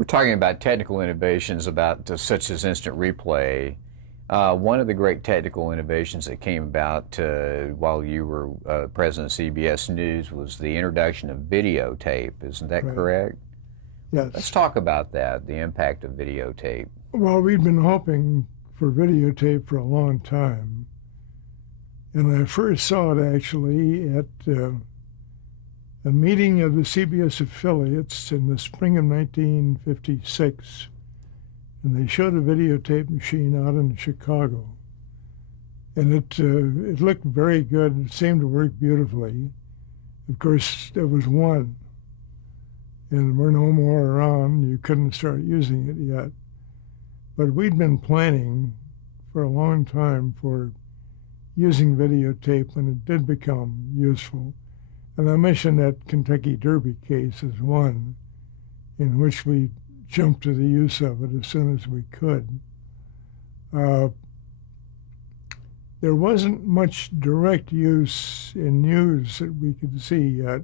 We're talking about technical innovations about such as instant replay. One of the great technical innovations that came about while you were president of CBS News was the introduction of videotape. Isn't that Right. correct? Let's Yes. talk about that, the impact of videotape. Well, we've been hoping for videotape for a long time. And I first saw it actually at a meeting of the CBS affiliates in the spring of 1956. And they showed a videotape machine out in Chicago. And it looked very good. It seemed to work beautifully. Of course, there was one, and there were no more around. You couldn't start using it yet. But we'd been planning for a long time for using videotape when it did become useful. And I mentioned that Kentucky Derby case as one in which we jumped to the use of it as soon as we could. There wasn't much direct use in news that we could see yet,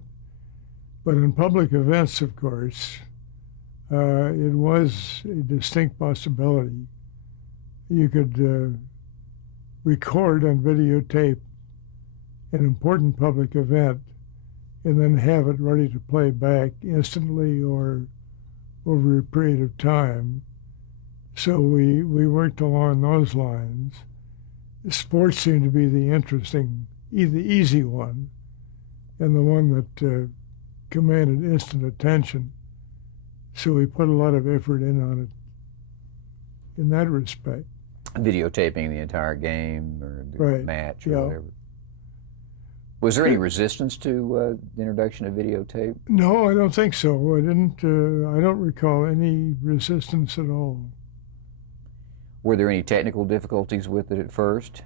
but in public events, of course, it was a distinct possibility. You could record on videotape an important public event and then have it ready to play back instantly or over a period of time. So we worked along those lines. Sports seemed to be the easy one, and the one that commanded instant attention. So we put a lot of effort in on it in that respect. Videotaping the entire game or the Right. match or Yeah. whatever. Was there any resistance to the introduction of videotape? No, I don't think so. I didn't. I don't recall any resistance at all. Were there any technical difficulties with it at first?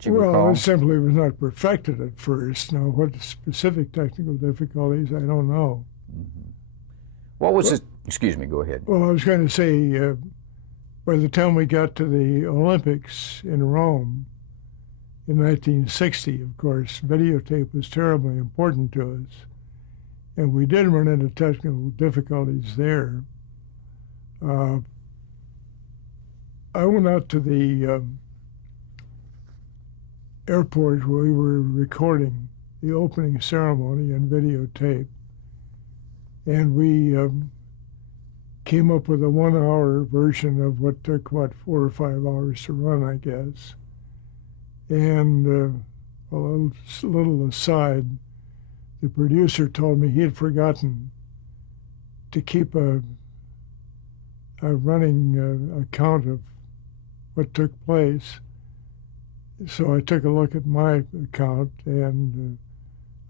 Do you Well, recall? it simply was not perfected at first. Now, what specific technical difficulties, I don't know. Mm-hmm. What was it? Excuse me, go ahead. Well, I was going to say, by the time we got to the Olympics in Rome in 1960, of course, videotape was terribly important to us. And we did run into technical difficulties there. I went out to the airport where we were recording the opening ceremony on videotape. And we came up with a 1 hour version of what took, 4 or 5 hours to run, I guess. And a little aside, the producer told me he had forgotten to keep a running account of what took place. So I took a look at my account, and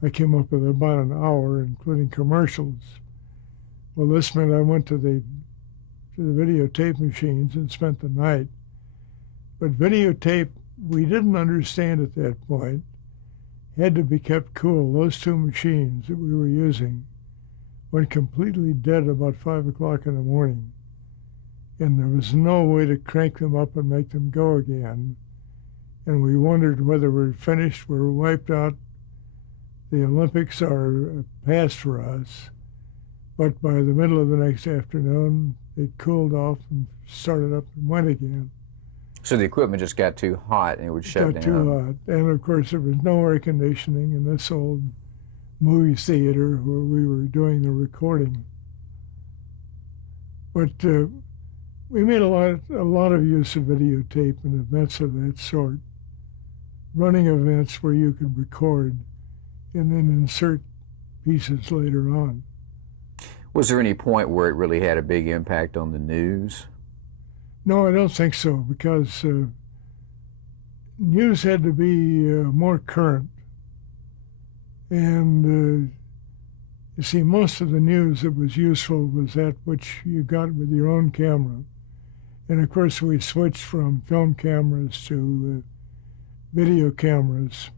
I came up with about an hour, including commercials. Well, this meant I went to the videotape machines and spent the night. But videotape, we didn't understand at that point, had to be kept cool. Those two machines that we were using went completely dead about 5 o'clock in the morning. And there was no way to crank them up and make them go again. And we wondered whether we're finished, we're wiped out, the Olympics are past for us. But by the middle of the next afternoon, it cooled off and started up and went again. So the equipment just got too hot and it would shut down. Got too hot. And of course, there was no air conditioning in this old movie theater where we were doing the recording. But we made a lot of use of videotape in events of that sort. Running events where you could record and then insert pieces later on. Was there any point where it really had a big impact on the news? No, I don't think so, because news had to be more current. And you see, most of the news that was useful was that which you got with your own camera. And of course, we switched from film cameras to video cameras.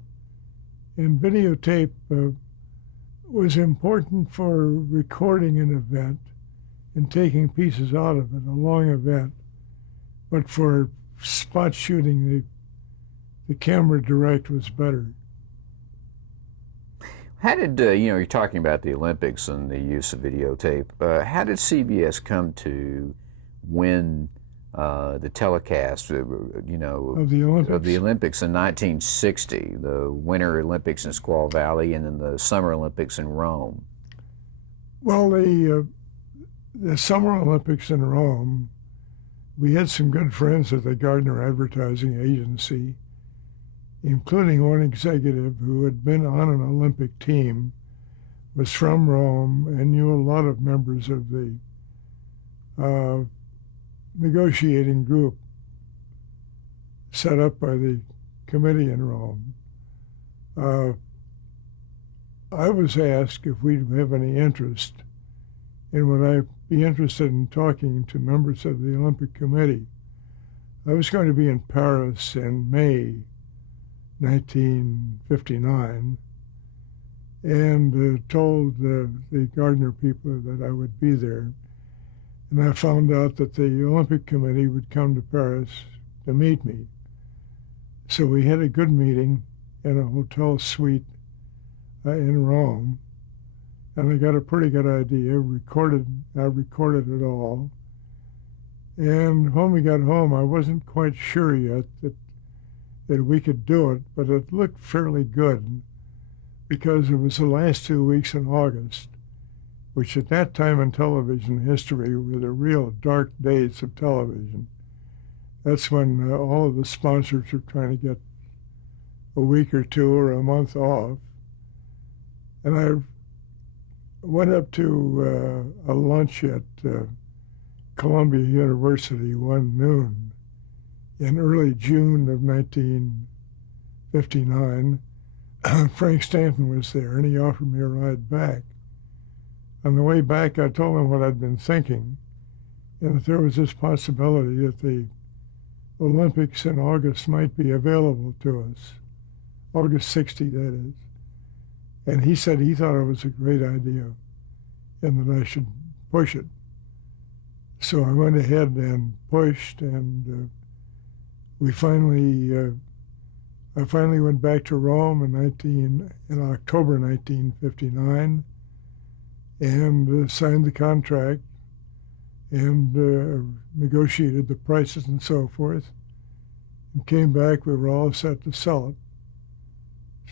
And videotape was important for recording an event and taking pieces out of it, a long event. But for spot shooting, the camera direct was better. How did you're talking about the Olympics and the use of videotape? How did CBS come to win the telecast, of the of the Olympics. Olympics in 1960, the Winter Olympics in Squaw Valley, and then the Summer Olympics in Rome? Well, the Summer Olympics in Rome, we had some good friends at the Gardner Advertising Agency, including one executive who had been on an Olympic team, was from Rome, and knew a lot of members of the uh, negotiating group set up by the committee in Rome. Uh, I was asked if we'd have any interest, and would I be interested in talking to members of the Olympic Committee. I was going to be in Paris in May 1959, and told the Gardner people that I would be there. And I found out that the Olympic Committee would come to Paris to meet me. So we had a good meeting in a hotel suite in Rome, and I got a pretty good idea. I recorded it all. And when we got home, I wasn't quite sure yet that we could do it, but it looked fairly good because it was the last 2 weeks in August, which at that time in television history were the real dark days of television. That's when all of the sponsors were trying to get a week or two or a month off. And I went up to a lunch at Columbia University one noon in early June of 1959. Frank Stanton was there, and he offered me a ride back. On the way back, I told him what I'd been thinking, and that there was this possibility that the Olympics in August might be available to us, August 60, that is. And he said he thought it was a great idea and that I should push it. So I went ahead and pushed, and I finally went back to Rome in October 1959, and signed the contract and negotiated the prices and so forth, and came back. We were all set to sell it.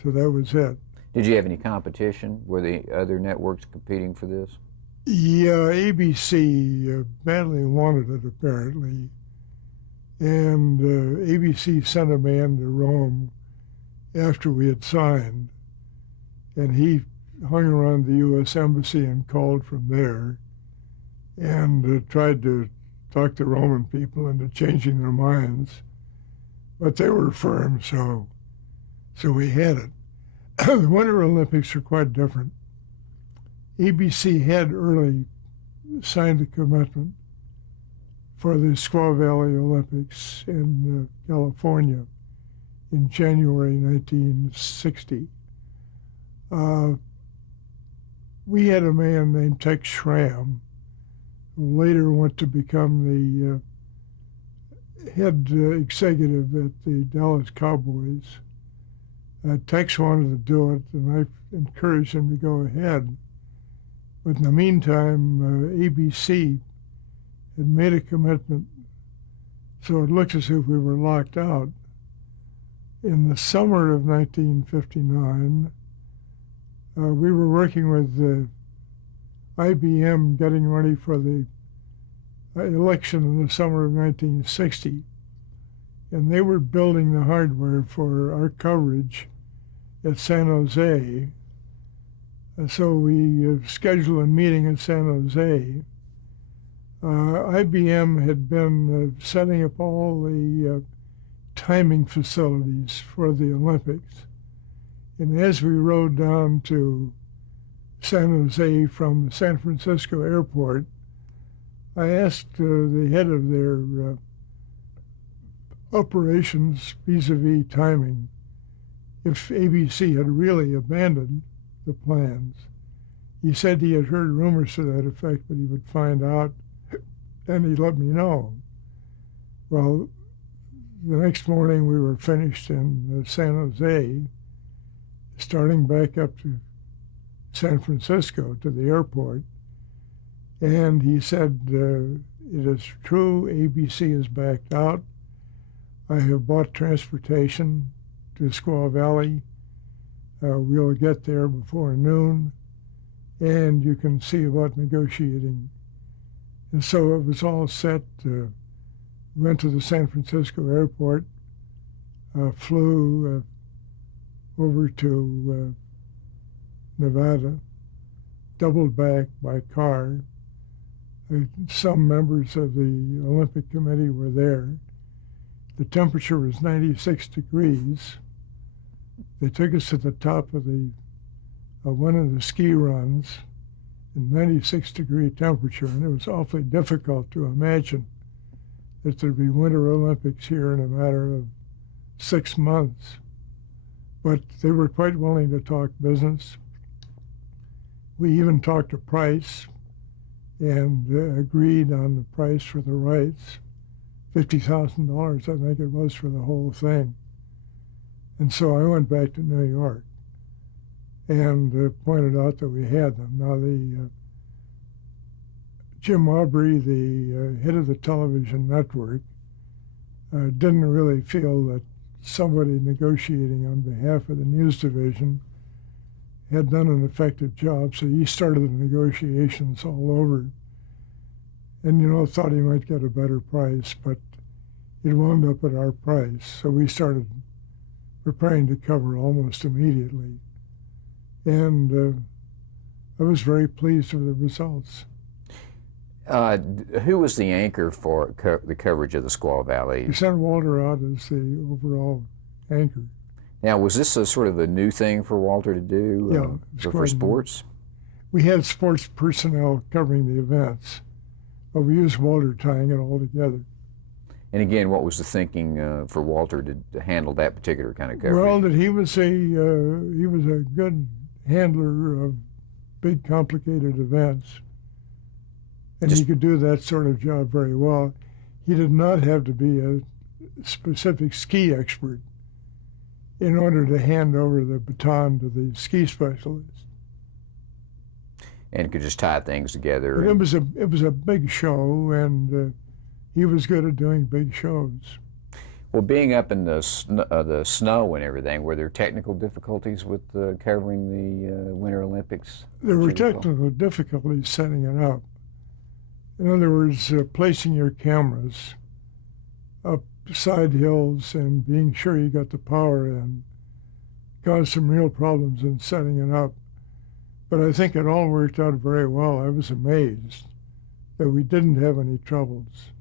So that was it. Did you have any competition? Were the other networks competing for this? Yeah, ABC badly wanted it, apparently. And ABC sent a man to Rome after we had signed, and he hung around the U.S. Embassy and called from there, and tried to talk the Roman people into changing their minds. But they were firm, so we had it. The Winter Olympics are quite different. ABC had early signed a commitment for the Squaw Valley Olympics in California in January 1960. We had a man named Tex Schramm, who later went to become the head executive at the Dallas Cowboys. Tex wanted to do it, and I encouraged him to go ahead. But in the meantime, ABC had made a commitment, so it looked as if we were locked out. In the summer of 1959, we were working with IBM getting ready for the election in the summer of 1960, and they were building the hardware for our coverage at San Jose. And so we scheduled a meeting in San Jose. IBM had been setting up all the timing facilities for the Olympics. And as we rode down to San Jose from the San Francisco airport, I asked the head of their operations vis-a-vis timing if ABC had really abandoned the plans. He said he had heard rumors to that effect, but he would find out and he'd let me know. Well, the next morning we were finished in San Jose, starting back up to San Francisco to the airport, and he said, it is true, ABC is backed out. I have bought transportation to Squaw Valley. We'll get there before noon, and you can see about negotiating. And so it was all set. Went to the San Francisco airport, flew over to Nevada, doubled back by car. Some members of the Olympic Committee were there. The temperature was 96 degrees. They took us to the top of one of the ski runs in 96-degree temperature, and it was awfully difficult to imagine that there'd be Winter Olympics here in a matter of 6 months. But they were quite willing to talk business. We even talked a price and agreed on the price for the rights, $50,000, I think it was, for the whole thing. And so I went back to New York and pointed out that we had them. Now, Jim Aubrey, the head of the television network, didn't really feel that somebody negotiating on behalf of the news division had done an effective job, so he started the negotiations all over. And, thought he might get a better price, but it wound up at our price. So we started preparing to cover almost immediately. And I was very pleased with the results. Who was the anchor for the coverage of the Squaw Valley? We sent Walter out as the overall anchor. Now, was this a sort of a new thing for Walter to do for sports? We had sports personnel covering the events, but we used Walter tying it all together. And again, what was the thinking for Walter to handle that particular kind of coverage? Well, that he was a good handler of big, complicated events, and he could do that sort of job very well. He did not have to be a specific ski expert in order to hand over the baton to the ski specialist. And could just tie things together. But it was a big show, and he was good at doing big shows. Well, being up in the snow and everything, were there technical difficulties with covering the Winter Olympics? There were technical difficulties setting it up. In other words, placing your cameras up side hills and being sure you got the power in caused some real problems in setting it up. But I think it all worked out very well. I was amazed that we didn't have any troubles.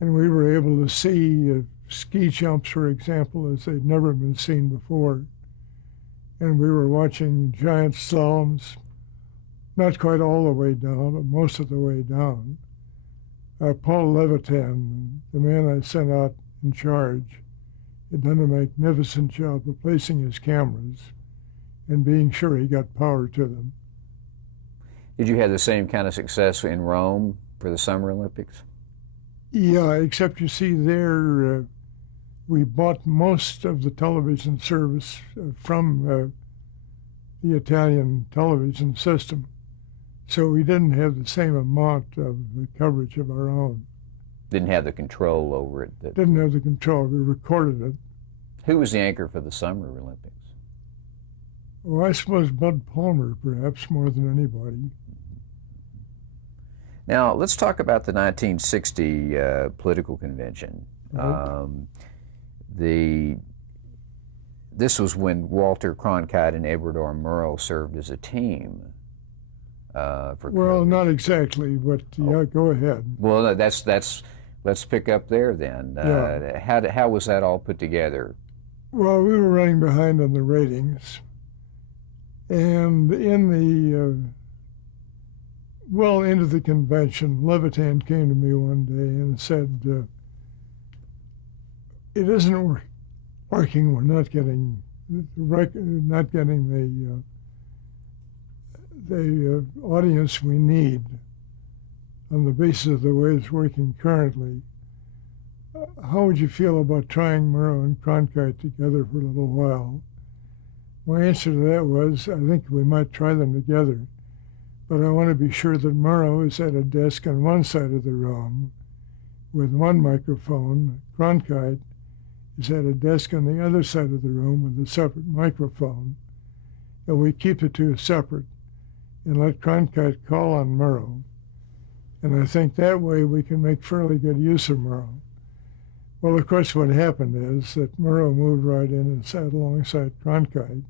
And we were able to see ski jumps, for example, as they'd never been seen before. And we were watching giant slaloms, not quite all the way down, but most of the way down. Paul Levitan, the man I sent out in charge, had done a magnificent job of placing his cameras and being sure he got power to them. Did you have the same kind of success in Rome for the Summer Olympics? Yeah, except you see there, we bought most of the television service from the Italian television system. So we didn't have the same amount of coverage of our own. Didn't have the control over it. Didn't have the control. We recorded it. Who was the anchor for the Summer Olympics? Well, I suppose Bud Palmer, perhaps, more than anybody. Now, let's talk about the 1960 political convention. Right. This was when Walter Cronkite and Edward R. Murrow served as a team. Well, not exactly, but yeah, go ahead. Well, let's pick up there then. How was that all put together? Well, we were running behind on the ratings, and into the convention, Levitan came to me one day and said, "It isn't working. We're not getting the audience we need on the basis of the way it's working currently. How would you feel about trying Murrow and Cronkite together for a little while?" my answer to that was, I think we might try them together, but I want to be sure that Murrow is at a desk on one side of the room with one microphone. Cronkite is at a desk on the other side of the room with a separate microphone, and we keep the two separate and let Cronkite call on Murrow. And I think that way we can make fairly good use of Murrow. Well, of course, what happened is that Murrow moved right in and sat alongside Cronkite.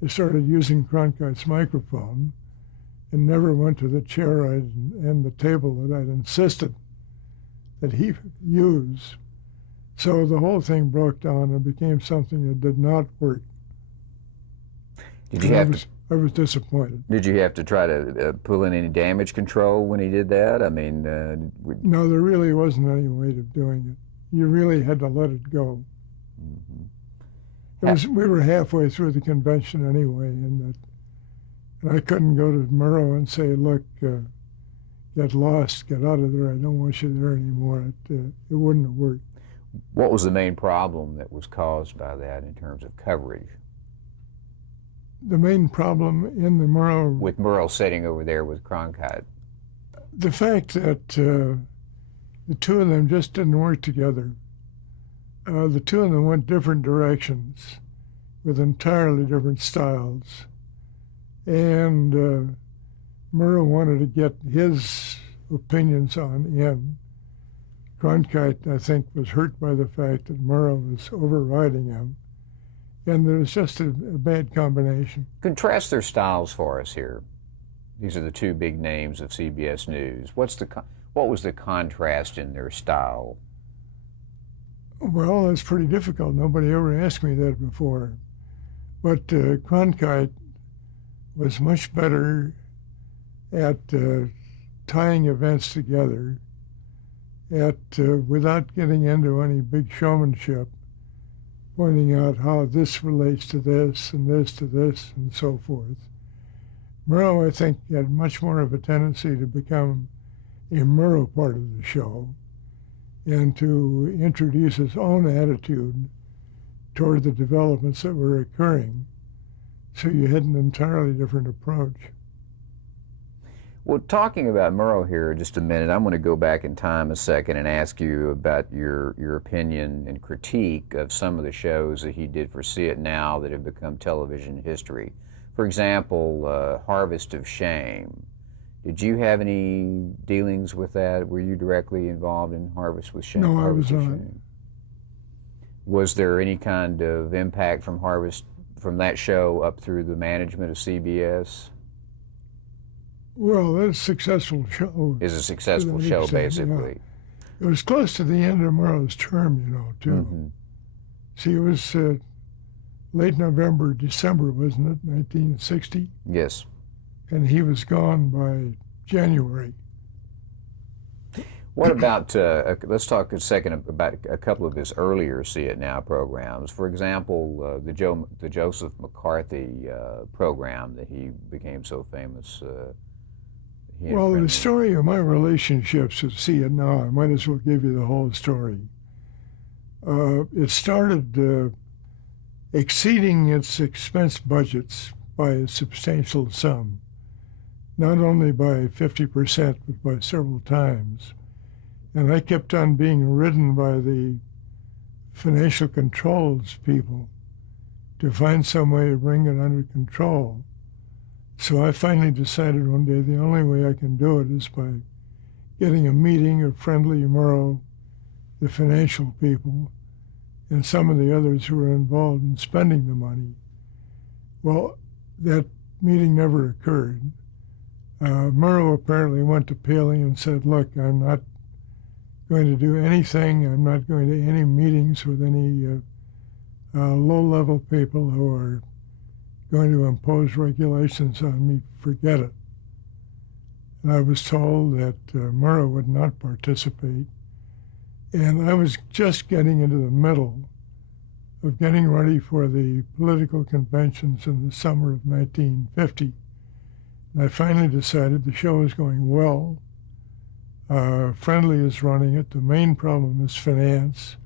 He started using Cronkite's microphone and never went to the chair and the table that I'd insisted that he use. So the whole thing broke down and became something that did not work. I was disappointed. Did you have to try to pull in any damage control when he did that? I mean, no, there really wasn't any way of doing it. You really had to let it go. Mm-hmm. We were halfway through the convention anyway, and I couldn't go to Murrow and say, look, get lost, get out of there, I don't want you there anymore. It wouldn't have worked. What was the main problem that was caused by that in terms of coverage? The main problem in the Murrow... With Murrow sitting over there with Cronkite. The fact that the two of them just didn't work together. The two of them went different directions with entirely different styles. And Murrow wanted to get his opinions on in. Cronkite, I think, was hurt by the fact that Murrow was overriding him. And there was just a bad combination. Contrast their styles for us here. These are the two big names of CBS News. What was the contrast in their style? Well, it's pretty difficult. Nobody ever asked me that before. But Cronkite was much better at tying events together, without getting into any big showmanship, pointing out how this relates to this and this to this and so forth. Murrow, I think, had much more of a tendency to become a Murrow part of the show and to introduce his own attitude toward the developments that were occurring. So you had an entirely different approach. Well, talking about Murrow here just a minute, I'm going to go back in time a second and ask you about your opinion and critique of some of the shows that he did for See It Now that have become television history. For example, Harvest of Shame. Did you have any dealings with that? Were you directly involved in Harvest with Shame? No, I was not. Shame? Was there any kind of impact from that show up through the management of CBS? Well, it's a successful show. It's a successful show, basically. Yeah. It was close to the end of Murrow's term, too. Mm-hmm. See, it was late November, December, wasn't it, 1960? Yes. And he was gone by January. What about, let's talk a second about a couple of his earlier See It Now programs. For example, the Joseph McCarthy program that he became so famous. Well, the story of my relationships with See It Now, I might as well give you the whole story. It started exceeding its expense budgets by a substantial sum, not only by 50%, but by several times. And I kept on being ridden by the financial controls people to find some way to bring it under control. So I finally decided one day the only way I can do it is by getting a meeting of Friendly Murrow, the financial people, and some of the others who were involved in spending the money. Well, that meeting never occurred. Murrow apparently went to Paley and said, look, I'm not going to do anything. I'm not going to any meetings with any low-level people who are going to impose regulations on me. Forget it. And I was told that Murrow would not participate. And I was just getting into the middle of getting ready for the political conventions in the summer of 1950. And I finally decided the show is going well. Friendly is running it. The main problem is finance.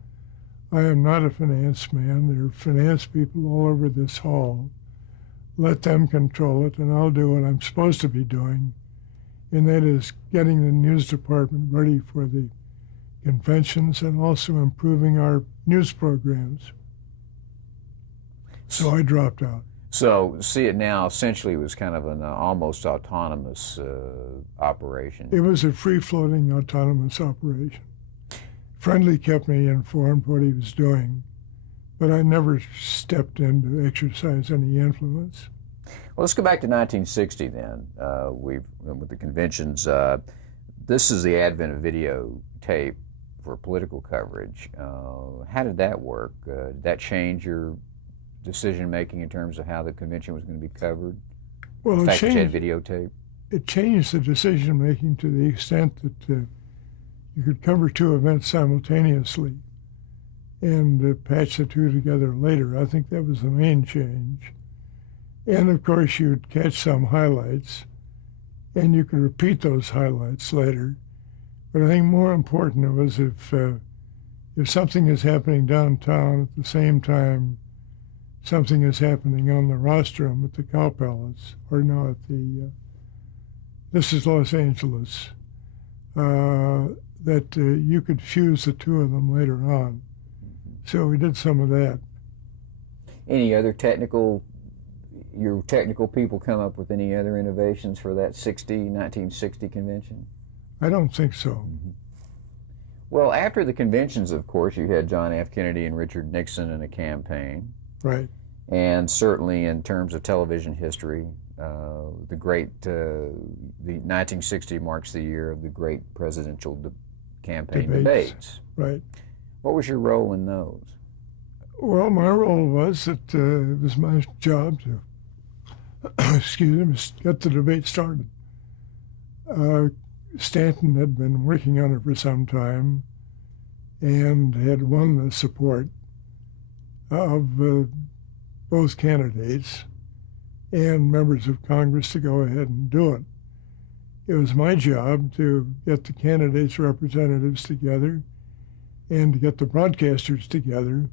I am not a finance man. There are finance people all over this hall. Let them control it, and I'll do what I'm supposed to be doing, and that is getting the news department ready for the conventions and also improving our news programs. So I dropped out. So See It Now essentially was kind of an almost autonomous operation. It was a free-floating autonomous operation. Friendly kept me informed what he was doing, but I never stepped in to exercise any influence. Well, let's go back to 1960 then. With the conventions. This is the advent of videotape for political coverage. How did that work? Did that change your decision making in terms of how the convention was going to be covered? Well, the fact that you had videotape. It changed the decision making to the extent that you could cover two events simultaneously and patch the two together later. I think that was the main change. And of course, you'd catch some highlights, and you could repeat those highlights later. But I think more important was if something is happening downtown at the same time something is happening on the rostrum at the Cow Palace, or no, at the this is Los Angeles, that you could fuse the two of them later on. So we did some of that. Any other your technical people come up with any other innovations for that 1960 convention? I don't think so. Mm-hmm. Well, after the conventions, of course, you had John F. Kennedy and Richard Nixon in a campaign. Right. And certainly in terms of television history, the 1960 marks the year of the great presidential campaign debates. Right. What was your role in those? Well, my role was that it was my job to, get the debate started. Stanton had been working on it for some time and had won the support of both candidates and members of Congress to go ahead and do it. It was my job to get the candidates' representatives together and to get the broadcasters together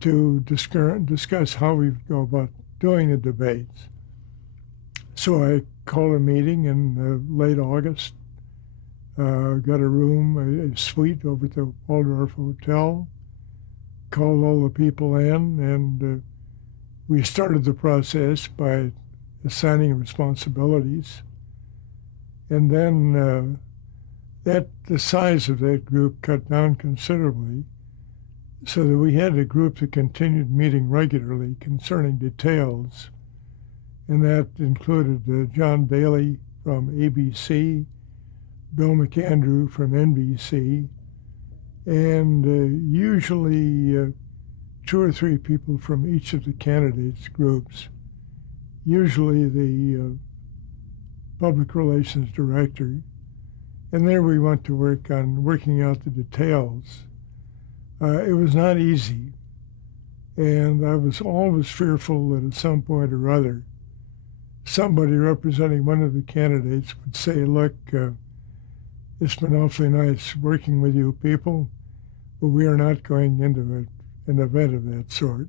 to discuss how we would go about doing the debates. So I called a meeting in late August, got a room, a suite over at the Waldorf Hotel, called all the people in, and we started the process by assigning responsibilities. And then the size of that group cut down considerably, so that we had a group that continued meeting regularly concerning details. And that included John Daly from ABC, Bill McAndrew from NBC, and usually 2 or 3 people from each of the candidates' groups, usually the public relations director. And there we went to work on working out the details. It was not easy, and I was always fearful that at some point or other, somebody representing one of the candidates would say, look, it's been awfully nice working with you people, but we are not going into an event of that sort.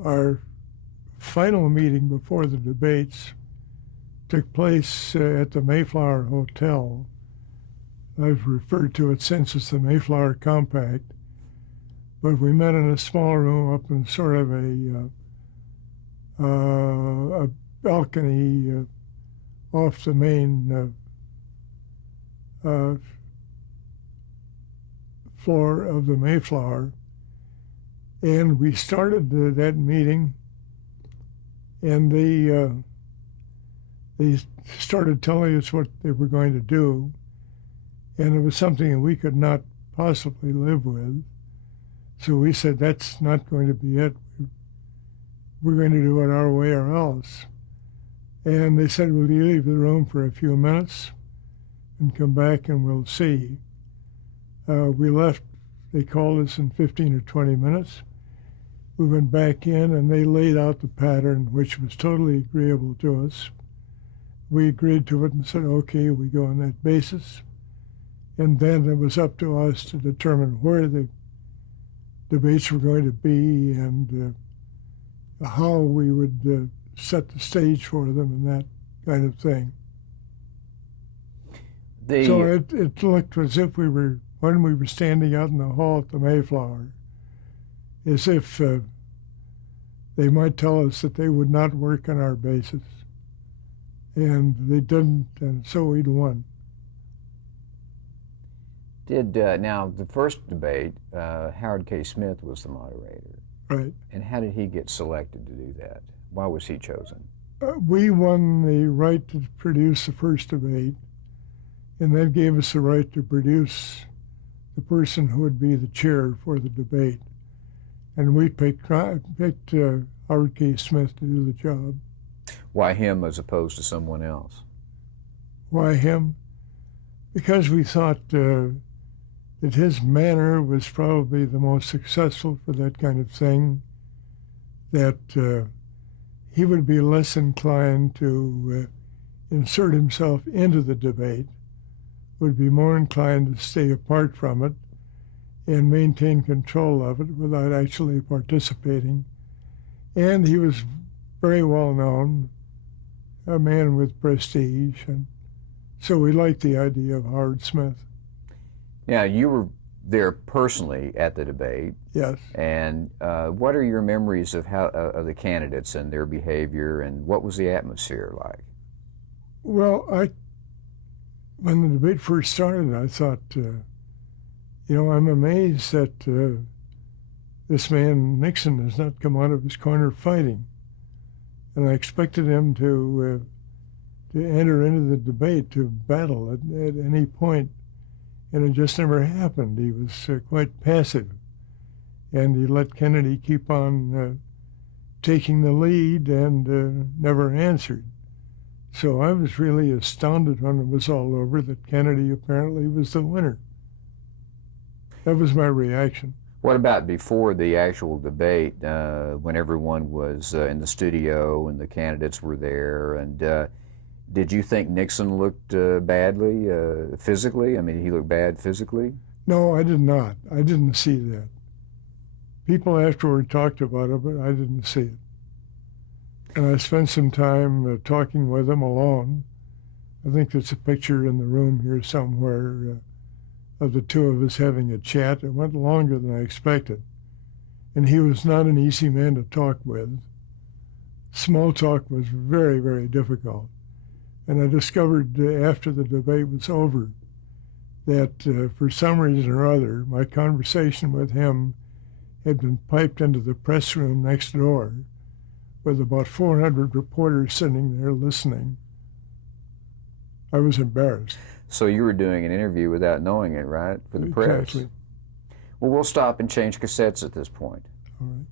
Our final meeting before the debates took place at the Mayflower Hotel. I've referred to it since as the Mayflower Compact, but we met in a small room up in sort of a balcony off the main floor of the Mayflower. And we started that meeting, and they started telling us what they were going to do, and it was something that we could not possibly live with. So we said, that's not going to be it. We're going to do it our way or else. And they said, will you leave the room for a few minutes and come back and we'll see. We left, they called us in 15 or 20 minutes. We went back in and they laid out the pattern, which was totally agreeable to us. We agreed to it and said, okay, we go on that basis. and then it was up to us to determine where the debates were going to be and how we would set the stage for them and that kind of thing. So it looked as if when we were standing out in the hall at the Mayflower, as if they might tell us that they would not work on our basis. And they didn't, and so we'd won. Now, the first debate, Howard K. Smith was the moderator. Right. And how did he get selected to do that? Why was he chosen? We won the right to produce the first debate, and that gave us the right to produce the person who would be the chair for the debate. And we picked Howard K. Smith to do the job. Why him as opposed to someone else? Why him? Because we thought that his manner was probably the most successful for that kind of thing, that he would be less inclined to insert himself into the debate, would be more inclined to stay apart from it and maintain control of it without actually participating. And he was very well known, a man with prestige, and so we liked the idea of Howard Smith. Now, you were there personally at the debate. Yes. And what are your memories of of the candidates and their behavior, and what was the atmosphere like? Well, when the debate first started, I thought, I'm amazed that this man Nixon has not come out of his corner fighting, and I expected him to enter into the debate, to battle at any point. And it just never happened. He was quite passive, and he let Kennedy keep on taking the lead and never answered. So I was really astounded when it was all over that Kennedy apparently was the winner. That was my reaction. What about before the actual debate, when everyone was in the studio and the candidates were there, and did you think Nixon looked badly physically? I mean, he looked bad physically? No, I did not. I didn't see that. People afterward talked about it, but I didn't see it. And I spent some time talking with him alone. I think there's a picture in the room here somewhere of the two of us having a chat. It went longer than I expected. And he was not an easy man to talk with. Small talk was very, very difficult. And I discovered after the debate was over that for some reason or other, my conversation with him had been piped into the press room next door with about 400 reporters sitting there listening. I was embarrassed. So you were doing an interview without knowing it, right, for the press? Exactly. Well, we'll stop and change cassettes at this point. All right.